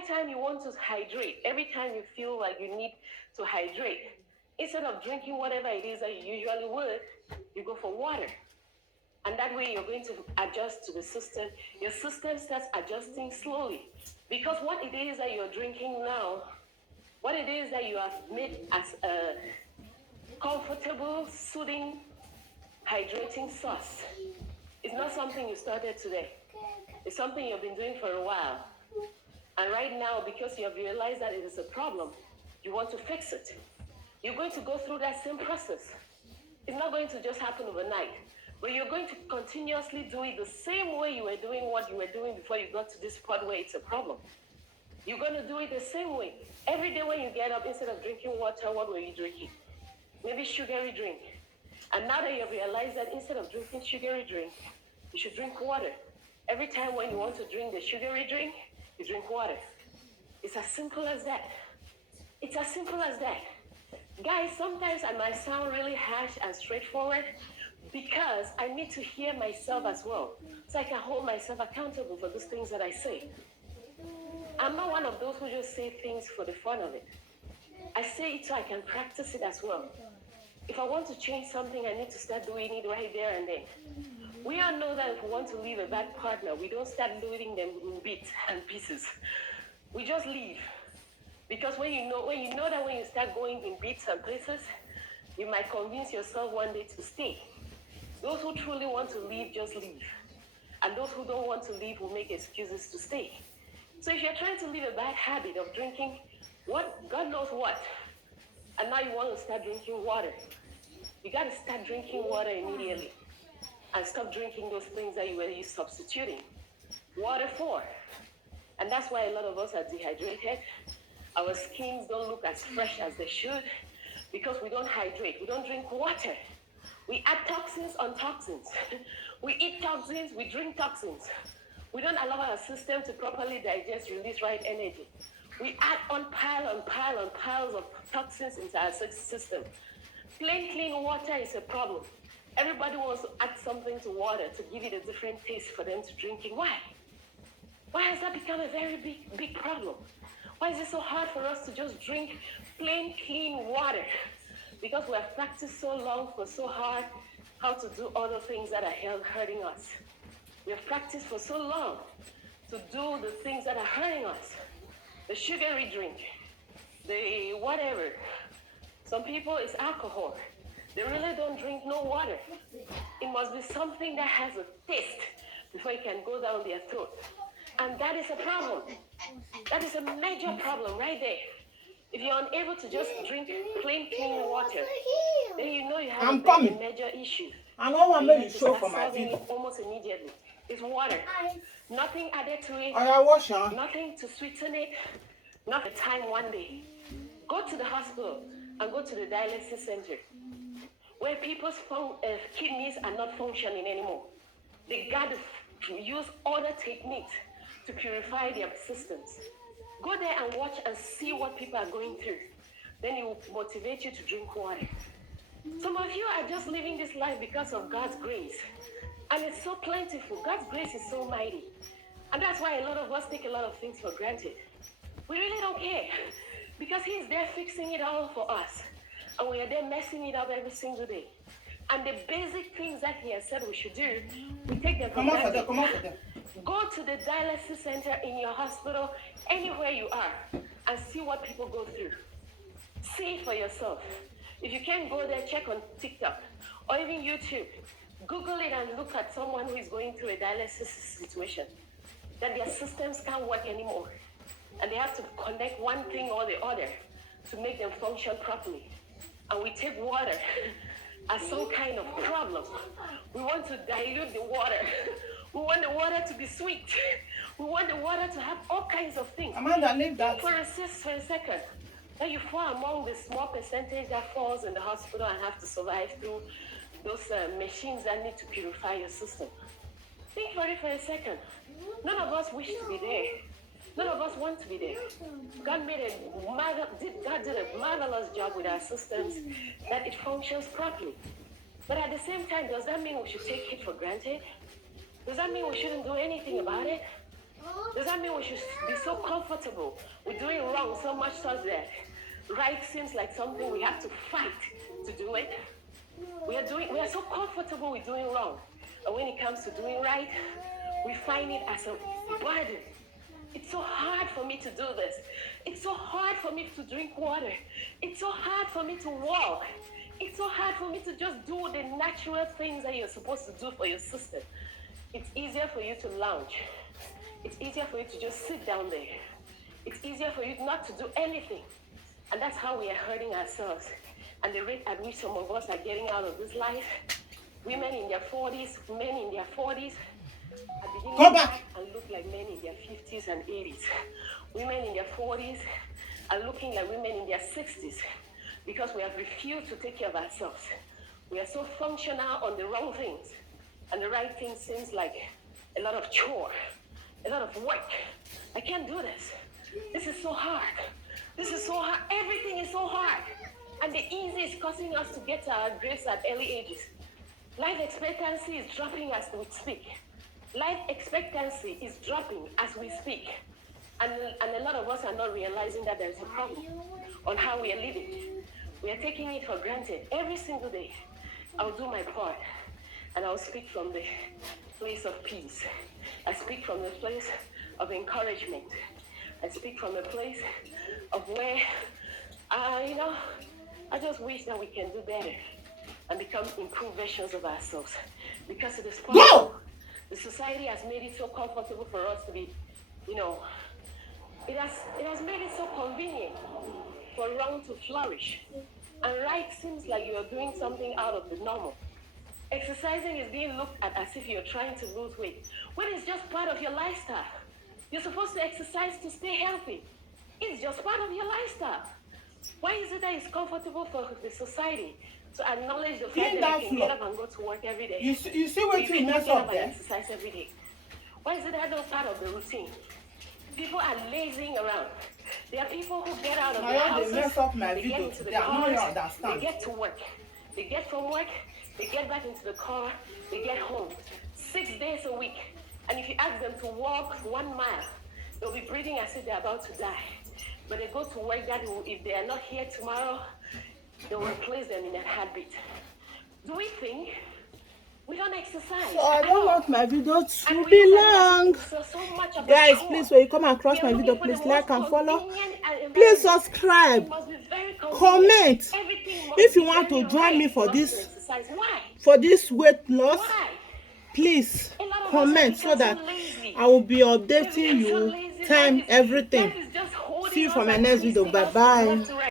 every time you want to hydrate, every time you feel like you need to hydrate, instead of drinking whatever it is that you usually would, you go for water. And that way you're going to adjust to the system. Your system starts adjusting slowly. Because what it is that you're drinking now, what it is that you have made as a comfortable, soothing, hydrating sauce, is not something you started today. It's something you've been doing for a while. And right now, because you have realized that it is a problem, you want to fix it. You're going to go through that same process. It's not going to just happen overnight, but you're going to continuously do it the same way you were doing what you were doing before you got to this part where it's a problem. You're going to do it the same way. Every day when you get up, instead of drinking water, what were you drinking? Maybe sugary drink. And now that you have realized that instead of drinking sugary drink, you should drink water. Every time when you want to drink the sugary drink, you drink water. It's as simple as that. It's as simple as that. Guys, sometimes I might sound really harsh and straightforward because I need to hear myself as well, so I can hold myself accountable for those things that I say. I'm not one of those who just say things for the fun of it. I say it so I can practice it as well. If I want to change something, I need to start doing it right there and then. We all know that if we want to leave a bad partner, we don't start leaving them in bits and pieces. We just leave. Because when you know that when you start going in bits and pieces, you might convince yourself one day to stay. Those who truly want to leave, just leave. And those who don't want to leave will make excuses to stay. So if you're trying to leave a bad habit of drinking, God knows what, and now you want to start drinking water, you got to start drinking water immediately and stop drinking those things that you were substituting water for. And that's why a lot of us are dehydrated. Our skins don't look as fresh as they should because we don't hydrate. We don't drink water. We add toxins on toxins. We eat toxins, we drink toxins. We don't allow our system to properly digest, release right energy. We add on piles of toxins into our system. Plain clean water is a problem. Everybody wants to add something to water to give it a different taste for them to drink it. Why? Why has that become a very big problem? Why is it so hard for us to just drink plain clean water? Because we have practiced so long for so hard how to do other things that are hurting us. We have practiced for so long to do the things that are hurting us. The sugary drink, the whatever. Some people, it's alcohol. They really don't drink no water. It must be something that has a taste before it can go down their throat. And that is a problem. That is a major problem right there. If you're unable to just drink plain clean water, then you know you have a major issue. I don't want to show for my people. Almost immediately. It's water. Nothing added to it. Nothing to sweeten it. Not a time one day. Go to the hospital and go to the dialysis center where people's kidneys are not functioning anymore. They got to use other techniques to purify their systems. Go there and watch and see what people are going through. Then it will motivate you to drink water. Some of you are just living this life because of God's grace. And it's so plentiful. God's grace is so mighty. And that's why a lot of us take a lot of things for granted. We really don't care. Because He's there fixing it all for us. And we are there messing it up every single day. And the basic things that He has said we should do, we take them for granted. Go to the dialysis center in your hospital, anywhere you are, and see what people go through. See it for yourself. If you can't go there, check on TikTok or even YouTube. Google it and look at someone who is going through a dialysis situation, that their systems can't work anymore. And they have to connect one thing or the other to make them function properly. And we take water as some kind of problem. We want to dilute the water. We want the water to be sweet. We want the water to have all kinds of things. Amanda, leave that. For a second, that you fall among the small percentage that falls in the hospital and have to survive through those machines that need to purify your system. Think for it for a second. None of us wish to be there. None of us want to be there. God did a marvelous job with our systems that it functions properly. But at the same time, does that mean we should take it for granted? Does that mean we shouldn't do anything about it? Does that mean we should be so comfortable with doing wrong so much so that right seems like something we have to fight to do it? We are so comfortable with doing wrong. And when it comes to doing right, we find it as a burden. It's so hard for me to do this. It's so hard for me to drink water. It's so hard for me to walk. It's so hard for me to just do the natural things that you're supposed to do for your system. It's easier for you to lounge. It's easier for you to just sit down there. It's easier for you not to do anything. And that's how we are hurting ourselves. And the rate at which some of us are getting out of this life, women in their 40s, men in their 40s, are beginning Go to back. act and look like men in their 50s and 80s. Women in their 40s are looking like women in their 60s because we have refused to take care of ourselves. We are so functional on the wrong things, and the right thing seems like a lot of chore, a lot of work. I can't do this. This is so hard. This is so hard. Everything is so hard. And the easy is causing us to get to our graves at early ages. Life expectancy is dropping as we speak. Life expectancy is dropping as we speak. And a lot of us are not realizing that there's a problem on how we are living. We are taking it for granted every single day. I'll do my part, and I'll speak from the place of peace. I speak from the place of encouragement. I speak from a place of where, I just wish that we can do better and become improved versions of ourselves. Because it is possible. Go! The society has made it so comfortable for us to be, it has made it so convenient for wrong to flourish. And right seems like you are doing something out of the normal. Exercising is being looked at as if you're trying to lose weight, when it's just part of your lifestyle. You're supposed to exercise to stay healthy. It's just part of your lifestyle. Why is it that it's comfortable for the society to acknowledge the fact that you can get up and go to work every day? You see what you mess get up up and there? exercise every day. Why is it that not part of the routine? People are lazing around. There are people who get out of their Now houses, they mess up my they get video. into the They are not cars, understand. they get to work. They get from work, they get back into the car, they get home. 6 days a week. And if you ask them to walk 1 mile, they'll be breathing as if they're about to die. But they go to work that if they are not here tomorrow, they'll replace them in a heartbeat. Do we think we don't exercise? So I don't want my video And to we be look at it long. as so much of a Guys, chore. please, when you come across We are my video, looking for the please like and most follow. convenient and Please environment. subscribe. It must be very convenient. Comment. Everything must If you be want to very join me right for us to this exercise. Why? weight loss, Why? please A lot of us comment have so become that so lazy. I will be We've updating become so you lazy. time, Life everything. is just holding See you us for my and next video. twisting us Bye bye. left to right.